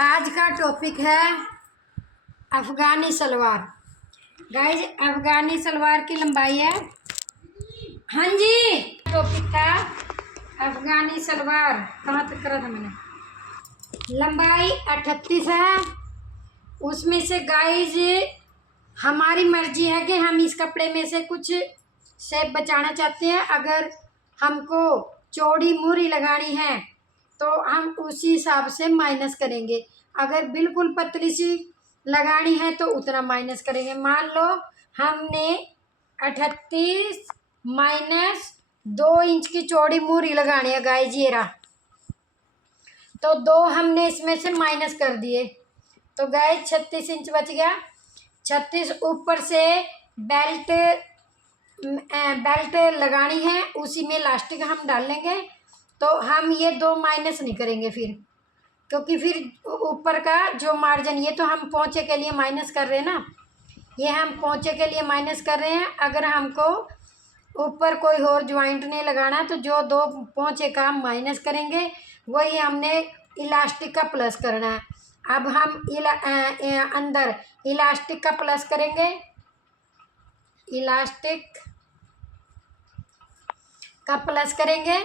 आज का टॉपिक है अफ़गानी सलवार। गाइज, अफ़गानी सलवार की लंबाई है, हाँ जी, टॉपिक था अफ़गानी सलवार। कहाँ तक करा था मैंने? लंबाई 38 है। उसमें से गाइज हमारी मर्जी है कि हम इस कपड़े में से कुछ शेप बचाना चाहते हैं। अगर हमको चौड़ी मूरी लगानी है तो हम उसी हिसाब से माइनस करेंगे। अगर बिल्कुल पतली सी लगानी है तो उतना माइनस करेंगे। मान लो हमने 38 माइनस 2 इंच की चौड़ी मूरी लगानी है गाइस, ये रहा, तो 2 हमने इसमें से माइनस कर दिए तो गाइस 36 इंच बच गया। 36 ऊपर से बेल्ट लगानी है, उसी में इलास्टिक हम डाल लेंगे। तो हम ये 2 माइनस नहीं करेंगे फिर, क्योंकि फिर ऊपर का जो मार्जिन, ये तो हम पोंचे के लिए माइनस कर रहे हैं ना, ये हम पोंचे के लिए माइनस कर रहे हैं। अगर हमको ऊपर कोई और ज्वाइंट नहीं लगाना तो जो 2 पोंचे का हम माइनस करेंगे वही हमने इलास्टिक का प्लस करना है। अब हम अंदर इलास्टिक का प्लस करेंगे, इलास्टिक का प्लस करेंगे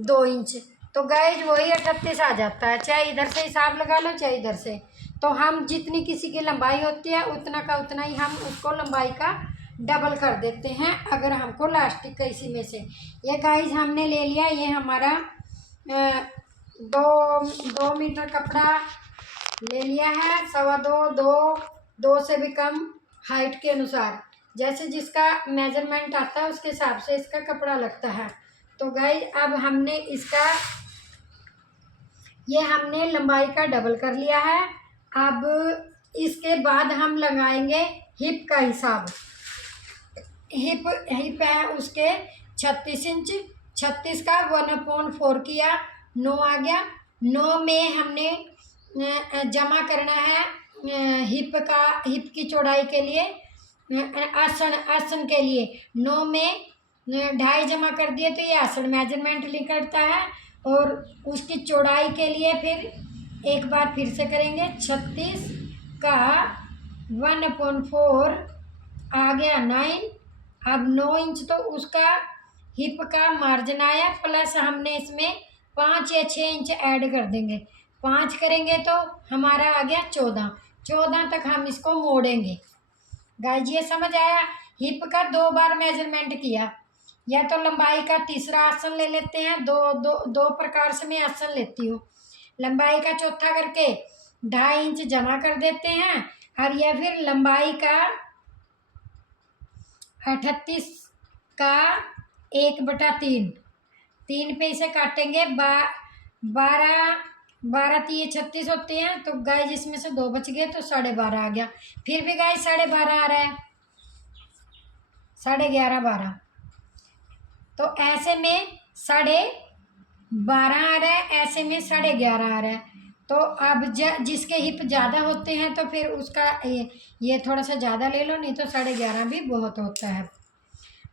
2 इंच, तो गाइज वही 38 आ जाता है। चाहे इधर से हिसाब लगा लो चाहे इधर से। तो हम जितनी किसी की लंबाई होती है उतना का उतना ही हम उसको लंबाई का डबल कर देते हैं, अगर हमको इलास्टिक का इसी में से। ये गाइज हमने ले लिया, ये हमारा 2 मीटर कपड़ा ले लिया है, 2.25 2 से भी कम हाइट के अनुसार, जैसे जिसका मेजरमेंट आता है उसके हिसाब से इसका कपड़ा लगता है। तो गाइज अब हमने इसका ये हमने लंबाई का डबल कर लिया है। अब इसके बाद हम लगाएंगे हिप का हिसाब। हिप है उसके 36 इंच, 36 का 1/4 किया, 9 आ गया। 9 में हमने जमा करना है हिप की चौड़ाई के लिए, आसन के लिए 9 में 2.5 जमा कर दिए तो ये आसन मेजरमेंट निकलता है। और उसकी चौड़ाई के लिए फिर एक बार फिर से करेंगे, 36 का 1/4 आ गया 9। अब 9 इंच तो उसका हिप का मार्जिन आया, प्लस हमने इसमें 5 या 6 इंच ऐड कर देंगे। 5 करेंगे तो हमारा आ गया 14 तक हम इसको मोड़ेंगे। गाइस ये समझ आया? हिप का 2 बार मेजरमेंट किया। या तो लंबाई का तीसरा आसन ले लेते हैं, दो प्रकार से मैं आसन लेती हूँ। लंबाई का चौथा करके 2.5 इंच जमा कर देते हैं, और या फिर लंबाई का 38 का 1/3, 3 पे इसे काटेंगे। 12 3 36 होते हैं, तो गाइस इसमें से 2 बच गए तो 12.5 आ गया। फिर भी गाइस 12.5 आ रहा है, 11.5 12, तो ऐसे में 12.5 आ रहा है, ऐसे में 11.5 आ रहा है। तो अब जिसके हिप ज़्यादा होते हैं तो फिर उसका ये थोड़ा सा ज़्यादा ले लो, नहीं तो 11.5 भी बहुत होता है।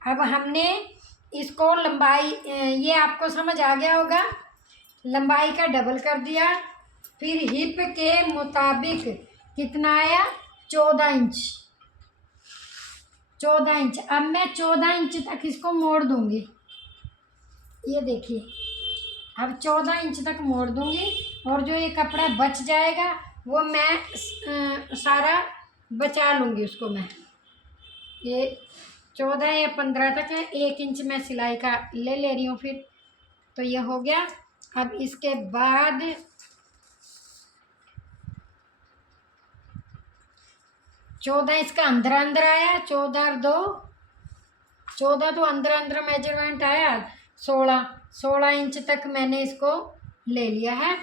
अब हमने इसको लंबाई, ये आपको समझ आ गया होगा, लंबाई का डबल कर दिया। फिर हिप के मुताबिक कितना आया? 14 इंच। 14 इंच। अब मैं 14 इंच तक इसको मोड़ दूंगी, ये देखिए, अब 14 इंच तक मोड़ दूंगी, और जो ये कपड़ा बच जाएगा वो मैं सारा बचा लूँगी उसको। मैं ये 14 या 15 तक है, 1 इंच मैं सिलाई का ले रही हूँ फिर, तो ये हो गया। अब इसके बाद 14 इसका अंदर आया, 14 और 2 14 तो अंदर मेजरमेंट आया। 16 इंच तक मैंने इसको ले लिया है,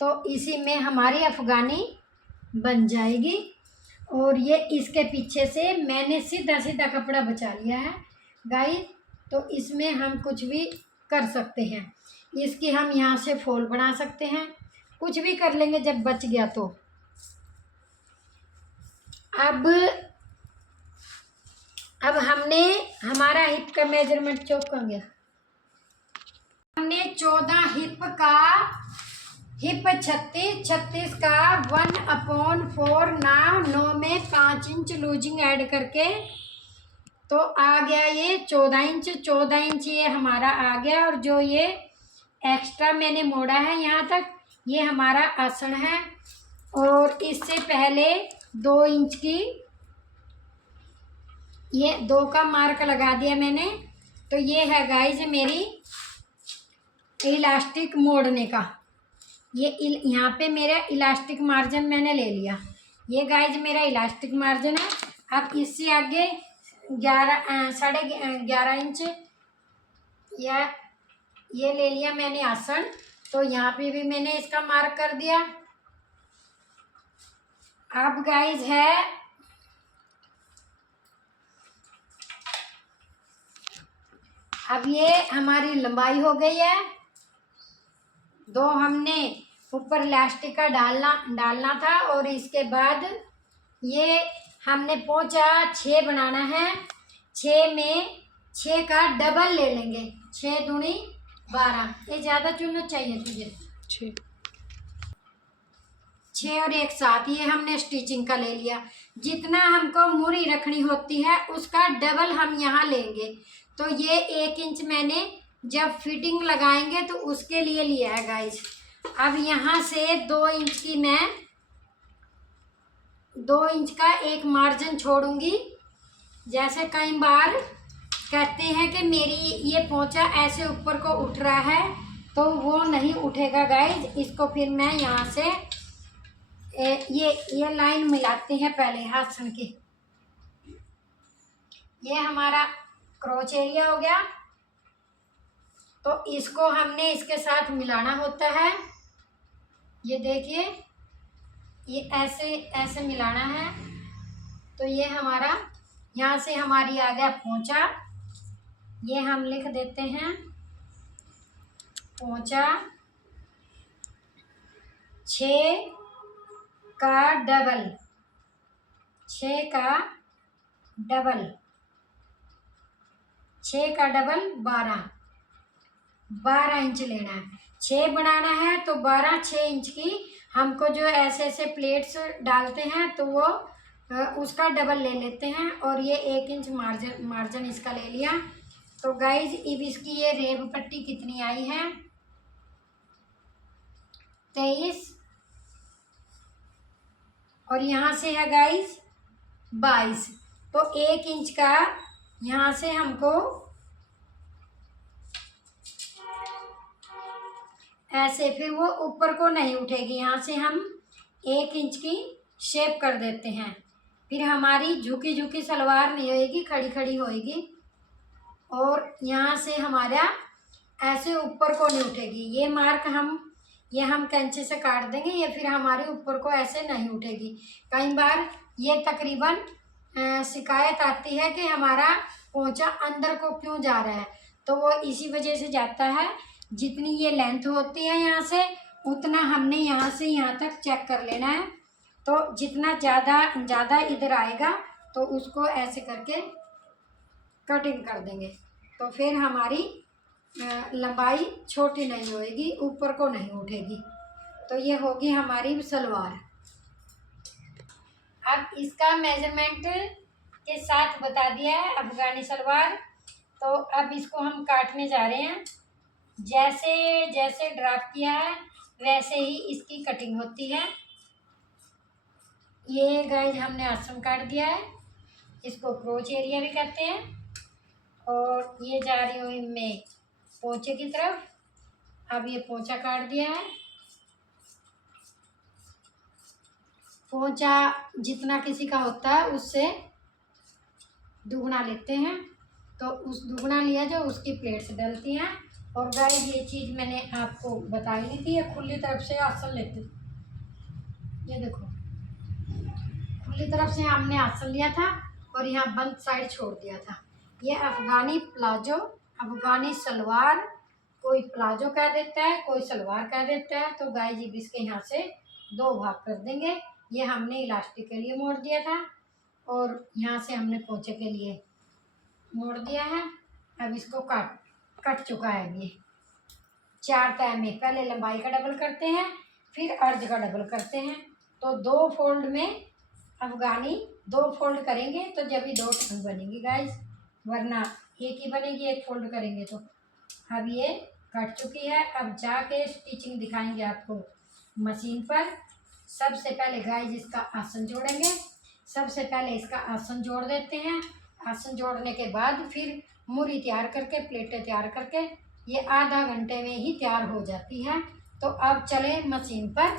तो इसी में हमारी अफ़गानी बन जाएगी। और ये इसके पीछे से मैंने सीधा कपड़ा बचा लिया है गाइस, तो इसमें हम कुछ भी कर सकते हैं। इसकी हम यहाँ से फॉल बना सकते हैं, कुछ भी कर लेंगे जब बच गया तो। अब हमने हमारा हिप का मेजरमेंट चौक कर गया। हमने 14 हिप का हिप 36, 36 का 1/4 ना 9 में 5 इंच लूजिंग ऐड करके तो आ गया ये 14 इंच। 14 इंच ये हमारा आ गया। और जो ये एक्स्ट्रा मैंने मोड़ा है यहाँ तक, ये हमारा आसन है। और इससे पहले 2 इंच की, ये 2 का मार्क लगा दिया मैंने। तो ये है गाइज मेरी इलास्टिक मोड़ने का। ये यहाँ पे मेरा इलास्टिक मार्जिन मैंने ले लिया। ये गाइज मेरा इलास्टिक मार्जिन है। अब इससे आगे 11.5 इंच या ये ले लिया मैंने आसन। तो यहाँ पे भी मैंने इसका मार्क कर दिया। अब गाइज है अब ये हमारी लंबाई हो गई है। 2 हमने ऊपर इलास्टिक का डालना था। और इसके बाद ये हमने पोंचा 6 बनाना है। 6 में 6 का डबल ले लेंगे। 6 दूनी 12। ये ज़्यादा चुनना चाहिए तुझे। 6 और 1 7 ये हमने स्टिचिंग का ले लिया। जितना हमको मूरी रखनी होती है उसका डबल हम यहाँ लेंगे। तो ये 1 इंच मैंने जब फिटिंग लगाएंगे तो उसके लिए लिया है गाइज। अब यहाँ से 2 इंच की मैं 2 इंच का एक मार्जिन छोड़ूंगी। जैसे कई बार कहते हैं कि मेरी ये पोंचा ऐसे ऊपर को उठ रहा है, तो वो नहीं उठेगा गाइज। इसको फिर मैं यहाँ से ये लाइन मिलाते हैं पहले आसन की। ये हमारा क्रोच एरिया हो गया। तो इसको हमने इसके साथ मिलाना होता है। ये देखिए, ये ऐसे ऐसे मिलाना है। तो ये हमारा यहाँ से हमारी आ गया पोंचा। ये हम लिख देते हैं पोंचा 6 का डबल, 6 का डबल, 6 का डबल 12 इंच लेना है। 6 बनाना है तो 12 6 इंच की हमको जो ऐसे ऐसे प्लेट्स डालते हैं तो वो उसका डबल ले लेते हैं। और ये 1 इंच मार्जिन इसका ले लिया। तो गाइज अब इसकी ये रेब पट्टी कितनी आई है 23। और यहाँ से है गाइज 22। तो 1 इंच का यहाँ से हमको ऐसे, फिर वो ऊपर को नहीं उठेगी। यहाँ से हम 1 इंच की शेप कर देते हैं। फिर हमारी झुकी झुकी सलवार नहीं होएगी, खड़ी खड़ी होएगी। और यहाँ से हमारा ऐसे ऊपर को नहीं उठेगी। ये मार्क हम कैंची से काट देंगे। ये फिर हमारे ऊपर को ऐसे नहीं उठेगी। कई बार ये तकरीबन शिकायत आती है कि हमारा पोंचा अंदर को क्यों जा रहा है। तो वो इसी वजह से जाता है। जितनी ये लेंथ होती है यहाँ से, उतना हमने यहाँ से यहाँ तक चेक कर लेना है। तो जितना ज़्यादा इधर आएगा तो उसको ऐसे करके कटिंग कर देंगे। तो फिर हमारी लंबाई छोटी नहीं होएगी, ऊपर को नहीं उठेगी। तो ये होगी हमारी सलवार। अब इसका मेजरमेंट के साथ बता दिया है अफगानी सलवार। तो अब इसको हम काटने जा रहे हैं। जैसे जैसे ड्राफ्ट किया है वैसे ही इसकी कटिंग होती है। ये गाइस हमने आसन काट दिया है। इसको क्रोच एरिया भी कहते हैं। और ये जा रही हूँ मैं पोंचे की तरफ। अब ये पोंचा काट दिया है। पोंचा जितना किसी का होता है उससे दुगना लेते हैं। तो उस दुगना लिया जो उसकी प्लेट्स डलती हैं। और गाइस ये चीज़ मैंने आपको बताई नहीं थी। ये खुली तरफ से आसन लेते, ये देखो खुली तरफ से हमने आसन लिया था और यहाँ बंद साइड छोड़ दिया था। ये अफगानी प्लाजो, अफगानी सलवार, कोई प्लाजो कह देता है, कोई सलवार कह देता है। तो गाइस जी इसके यहाँ से 2 भाग कर देंगे। ये हमने इलास्टिक के लिए मोड़ दिया था और यहाँ से हमने पोंचे के लिए मोड़ दिया है। अब इसको कट चुका है। ये 4 तह में पहले लंबाई का डबल करते हैं, फिर अर्ज का डबल करते हैं। तो 2 फोल्ड में अफगानी 2 फोल्ड करेंगे तो जब भी 2 टांग बनेगी गाइस, वरना एक ही बनेगी 1 फोल्ड करेंगे तो। अब ये कट चुकी है। अब जाके स्टिचिंग दिखाएंगे आपको मशीन पर। सबसे पहले गाइस इसका आसन जोड़ेंगे। सबसे पहले इसका आसन जोड़ देते हैं। आसन जोड़ने के बाद फिर मूरी तैयार करके, प्लेटें तैयार करके ये आधा घंटे में ही तैयार हो जाती है। तो अब चले मशीन पर।